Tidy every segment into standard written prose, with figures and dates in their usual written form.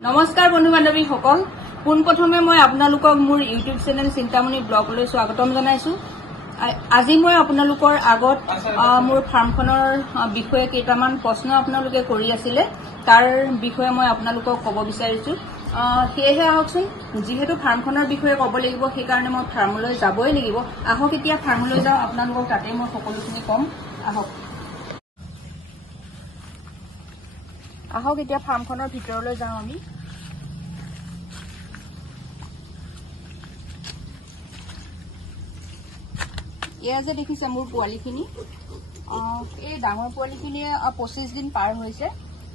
নমস্কাৰ বন্ধু বান্ধৱী সকল পোনপ্ৰথমে মই আপোনালোকক মোৰ ইউটিউব চেনেল চিন্তামণি ব্লগলৈ স্বাগতম জনাইছো। আজি মই আপোনালোকৰ আগত মোৰ ফাৰ্মখনৰ বিষয়ে কেইটামান প্ৰশ্ন আপোনালোকে কৰি আছিলে তাৰ বিষয়ে মই আপোনালোকক ক'ব বিচাৰিছো। সেয়েহে আহকচোন, যিহেতু ফাৰ্মখনৰ বিষয়ে ক'ব লাগিব সেইকাৰণে মই ফাৰ্মলৈ যাবই লাগিব। আহক এতিয়া ফাৰ্মলৈ যাওঁ, আপোনালোকক তাতে মই সকলোখিনি ক'ম। আহক এতিয়া ফাৰ্মখনৰ ভিতৰলৈ যাওঁ আমি। এয়া যে দেখিছে মোৰ পোৱালিখিনি, এই ডাঙৰ পোৱালিখিনিয়ে 25 দিন পাৰ হৈছে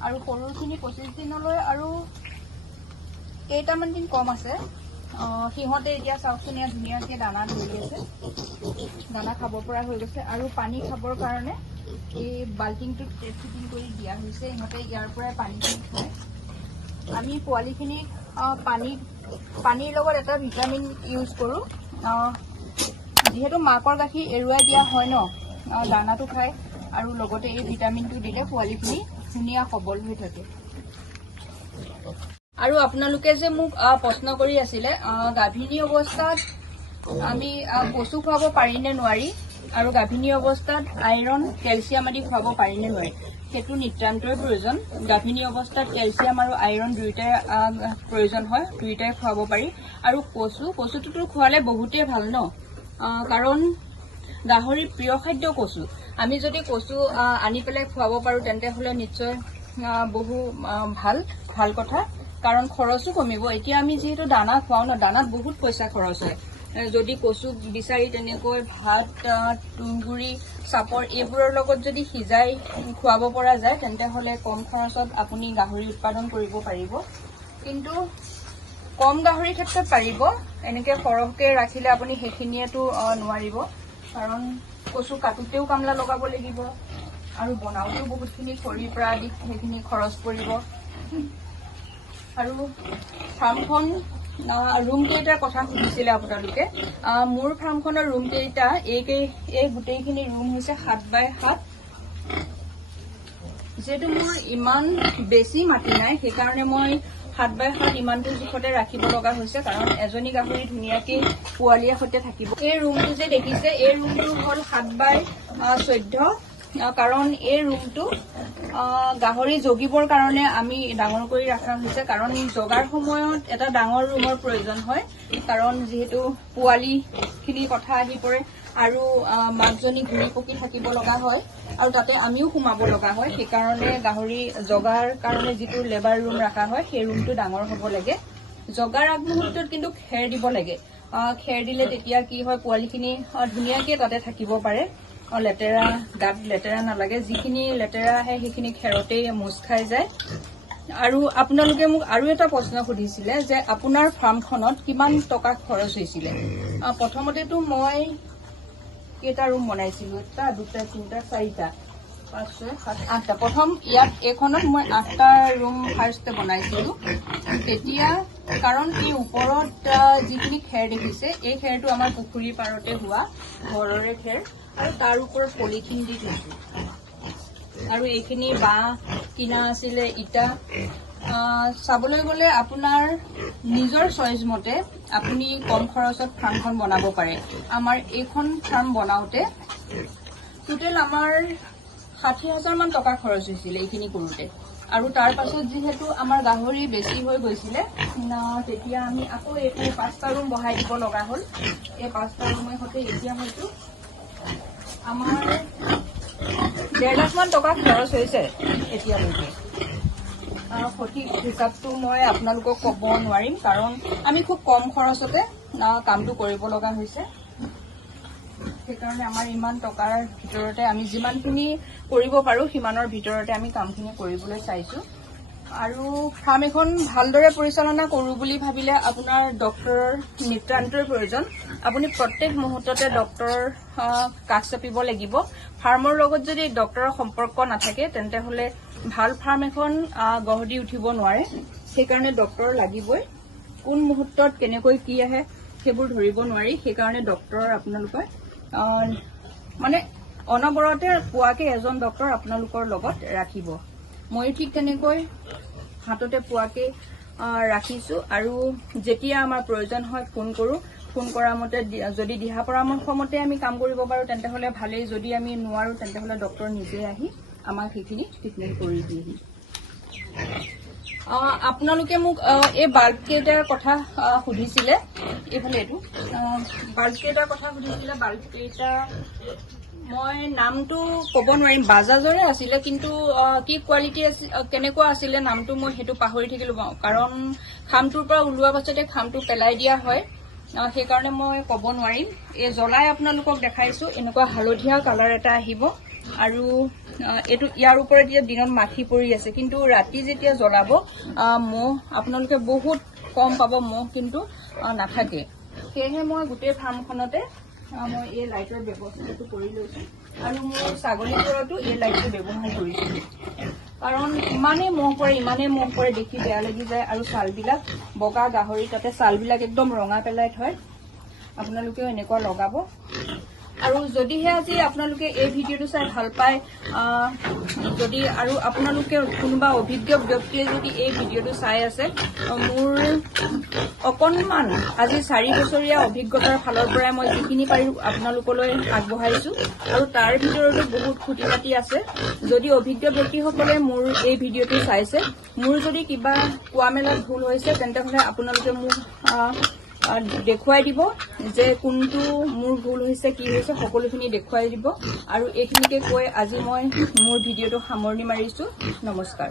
আৰু সৰুখিনি 25 দিনলৈ আৰু কেইটামান দিন কম আছে। সিহঁতে এতিয়া চাওকচোন, ইয়াত ধুনীয়াকৈ দানা ধৰি আছে, দানা খাব পৰা হৈ গৈছে আৰু পানী খাবৰ কাৰণে এই বাল্টিংটোত ফিটিং কৰি দিয়া হৈছে। ইহঁতে ইয়াৰ পৰাই পানীখিনি খায়। আমি পোৱালিখিনিক পানীৰ লগত এটা ভিটামিন ইউজ কৰোঁ। যিহেতু মাকৰ গাখীৰ এৰুৱাই দিয়া হয় ন, দানাটো খায় আৰু লগতে এই ভিটামিনটো দিলে পোৱালিখিনি ধুনীয়া সবল হৈ থাকে। আৰু আপোনালোকে যে মোক প্ৰশ্ন কৰি আছিলে গাভিনী অৱস্থাত আমি কচু খুৱাব পাৰি নে নোৱাৰি, আৰু গাভিনী অৱস্থাত আইৰণ কেলছিয়াম আদি খুৱাব পাৰি নে নোৱাৰি। সেইটো নিতান্তই প্ৰয়োজন। গাভিনী অৱস্থাত কেলছিয়াম আৰু আইৰণ দুয়োটাই প্ৰয়োজন হয়, দুয়োটাই খুৱাব পাৰি। আৰু কচুটোতো খোৱালে বহুতেই ভাল ন, কাৰণ গাহৰিৰ প্ৰিয় খাদ্য কচু। আমি যদি কচু আনি পেলাই খুৱাব পাৰোঁ তেন্তে হ'লে নিশ্চয় বহু ভাল কথা, কাৰণ খৰচো কমিব। এতিয়া আমি যিহেতু দানা খুৱাওঁ ন, দানাত বহুত পইচা খৰচ হয়। যদি কচু বিচাৰি তেনেকৈ ভাত, তুঁহগুৰি, চাপৰ এইবোৰৰ লগত যদি সিজাই খুৱাব পৰা যায় তেন্তে হ'লে কম খৰচত আপুনি গাহৰি উৎপাদন কৰিব পাৰিব। কিন্তু কম গাহৰিৰ ক্ষেত্ৰত পাৰিব, এনেকৈ সৰহকৈ ৰাখিলে আপুনি সেইখিনিয়েতো নোৱাৰিব, কাৰণ কচু কাটোতেও কামলা লগাব লাগিব আৰু বনাওঁতেও বহুতখিনি খৰিৰ পৰা আদি সেইখিনি খৰচ পৰিব। আৰু ফাৰ্মখন ৰুম কেইটাৰ কথা সুধিছিলে আপোনালোকে। মোৰ ফাৰ্মখনৰ ৰুম কেইটা এই গোটেইখিনি ৰুম হৈছে 7x7। যিহেতু মোৰ ইমান বেছি মাটি নাই সেইকাৰণে মই 7x7 ইমানটো জোখতে ৰাখিব লগা হৈছে, কাৰণ এজনী গাহৰি ধুনীয়াকৈ পোৱালীৰ সৈতে থাকিব। এই ৰুমটো যে দেখিছে, এই ৰুমটো হ'ল 7x14, কাৰণ এই ৰুমটো গাহৰি জগিবৰ কাৰণে আমি ডাঙৰ কৰি ৰখা হৈছে। কাৰণ জগাৰ সময়ত এটা ডাঙৰ ৰুমৰ প্ৰয়োজন হয়, কাৰণ যিহেতু পোৱালিখিনিৰ কথা আহি পৰে আৰু মাকজনী ঘূৰি পকি থাকিব লগা হয় আৰু তাতে আমিও সোমাব লগা হয়। সেইকাৰণে গাহৰি জগাৰ কাৰণে যিটো লেবাৰ ৰুম ৰখা হয় সেই ৰুমটো ডাঙৰ হ'ব লাগে। জগাৰ আগমুহূৰ্তত কিন্তু খেৰ দিব লাগে। খেৰ দিলে তেতিয়া কি হয়, পোৱালিখিনি ধুনীয়াকৈ তাতে থাকিব পাৰে, গাত লেতেৰা নালাগে। যিখিনি লেতেৰা আহে সেইখিনি খেৰতেই মোচ খাই যায়। আৰু আপোনালোকে মোক আৰু এটা প্ৰশ্ন সুধিছিলে যে আপোনাৰ ফাৰ্মখনত কিমান টকা খৰচ হৈছিলে। প্ৰথমতেতো মই কেইটা ৰুম বনাইছিলোঁ, 1, 2, 3, 4, 5, 6, 7, 8টা। প্ৰথম এইখনত মই 8টা ৰুম ফাৰ্ষ্ট বনাইছিলোঁ। তেতিয়া কাৰণ এই ওপৰত যিখিনি খেৰ দেখিছে, এই খেৰটো আমাৰ পুখুৰীৰ পাৰতে হোৱা ঘৰৰে খেৰ, আৰু তাৰ ওপৰত পলিথিন দি থৈছোঁ। আৰু এইখিনি বাঁহ কিনা আছিলে, ইটা। চাবলৈ গ'লে আপোনাৰ নিজৰ চইচ মতে আপুনি কম খৰচত ফাৰ্মখন বনাব পাৰে। আমাৰ এইখন ফাৰ্ম বনাওঁতে টোটেল আমাৰ 60,000 মান টকা খৰচ হৈছিলে এইখিনি কৰোঁতে। আৰু তাৰ পাছত যিহেতু আমাৰ গাহৰি বেছি হৈ গৈছিলে, তেতিয়া আমি আকৌ এইটো 5টা ৰুম বহাই দিব লগা হ'ল। এই 5টা ৰুমৰ সৈতে এতিয়া হয়তো আমাৰ 1.5 লাখ মান টকা খৰচ হৈছে এতিয়ালৈকে। সঠিক হিচাপটো মই আপোনালোকক ক'ব নোৱাৰিম, কাৰণ আমি খুব কম খৰচতে কামটো কৰিব লগা হৈছে। সেইকাৰণে আমাৰ ইমান টকাৰ ভিতৰতে আমি যিমানখিনি কৰিব পাৰোঁ সিমানৰ ভিতৰতে আমি কামখিনি কৰিবলৈ চাইছোঁ। আৰু ফাৰ্ম এখন ভালদৰে পৰিচালনা কৰোঁ বুলি ভাবিলে আপোনাৰ ডক্তৰৰ নিতান্তই প্ৰয়োজন। আপুনি প্ৰত্যেক মুহূৰ্ততে ডক্তৰৰ কাষ চাপিব লাগিব। ফাৰ্মৰ লগত যদি ডক্তৰৰ সম্পৰ্ক নাথাকে তেন্তে হ'লে ভাল ফাৰ্ম এখন গঢ় দি উঠিব নোৱাৰে। সেইকাৰণে ডক্তৰ লাগিবই। কোন মুহূৰ্তত কেনেকৈ কি আহে সেইবোৰ ধৰিব নোৱাৰি। সেইকাৰণে ডক্তৰৰ আপোনালোকে অনবৰতে পোৱাকে এজন ডক্তৰ আপোনালোকৰ লগত ৰাখিব। ময়ো ঠিক তেনেকৈ হাততে পোৱাকে ৰাখিছো আৰু যেতিয়া আমাৰ প্ৰয়োজন হয় ফোন কৰা মতে যদি দিহা পৰামৰ্শ মতে আমি কাম কৰিব পাৰো তেন্তে হলে ভালেই, যদি আমি নোৱাৰো তেন্তে হলে ডক্টৰ নিজে আহি আমাক সেইখিনি ট্ৰিটমেন্ট কৰি দিয়েহি। আপোনালোকে মোক এই বাল্ব কেইটাৰ কথা সুধিছিলে, এইফালে এইটো বাল্ব কেইটাৰ কথা সুধিছিলে। বাল্ব কেইটা মই নামটো ক'ব নোৱাৰিম, বাজাজৰে আছিলে, কিন্তু কি কোৱালিটি কেনেকুৱা আছিলে নামটো মই সেইটো পাহৰি থাকিলো, কাৰণ খামটোৰ পৰা ওলোৱা পাছতে খামটো পেলাই দিয়া হয়, সেইকাৰণে মই ক'ব নোৱাৰিম। এই জ্বলাই আপোনালোকক দেখাইছো, এনেকুৱা হালধীয়া কালাৰ এটা আহিব আৰু এইটো ইয়াৰ ওপৰত এতিয়া দিনত মাখি পৰি আছে, কিন্তু ৰাতি যেতিয়া জ্বলাব মহ আপোনালোকে বহুত কম পাব, মহ কিন্তু নাথাকে। সেয়েহে মই গোটেই ফাৰ্মখনতে মই এই লাইটৰ ব্যৱস্থাটো কৰি লৈছো আৰু মোৰ ছাগলীবোৰতো এই লাইটটো ব্যৱহাৰ কৰিছো, কাৰণ ইমানেই মহ পৰে দেখি বেয়া লাগি যায়। আৰু ছালবিলাক বগা গাহৰি, তাতে ছালবিলাক একদম ৰঙা পেলাই থয়। আপোনালোকেও এনেকুৱা লগাব। আৰু যদিহে আজি আপোনালোকে এই ভিডিঅ'টো চাই ভাল পায়, যদি আৰু আপোনালোকে কোনোবা অভিজ্ঞ ব্যক্তিয়ে যদি এই ভিডিঅ'টো চাই আছে, মোৰ অকণমান আজি 4 বছৰীয়া অভিজ্ঞতাৰ ফালৰ পৰাই মই যিখিনি পাৰো আপোনালোকলৈ আগবঢ়াইছো, আৰু তাৰ ভিতৰতো বহুত খুঁটি নাতি আছে। যদি অভিজ্ঞ ব্যক্তিসকলে মোৰ এই ভিডিঅ'টো চাইছে, মোৰ যদি কিবা কোৱা মেলাত ভুল হৈছে তেন্তে হলে আপোনালোকে মোক দেখুৱাই দিব যে কোনটো মোৰ ভুল হৈছে, কি হৈছে, সকলোখিনি দেখুৱাই দিব। আৰু এইখিনিকে কৈ আজি মই মোৰ ভিডিঅ'টো সামৰণি মাৰিছো। নমস্কাৰ।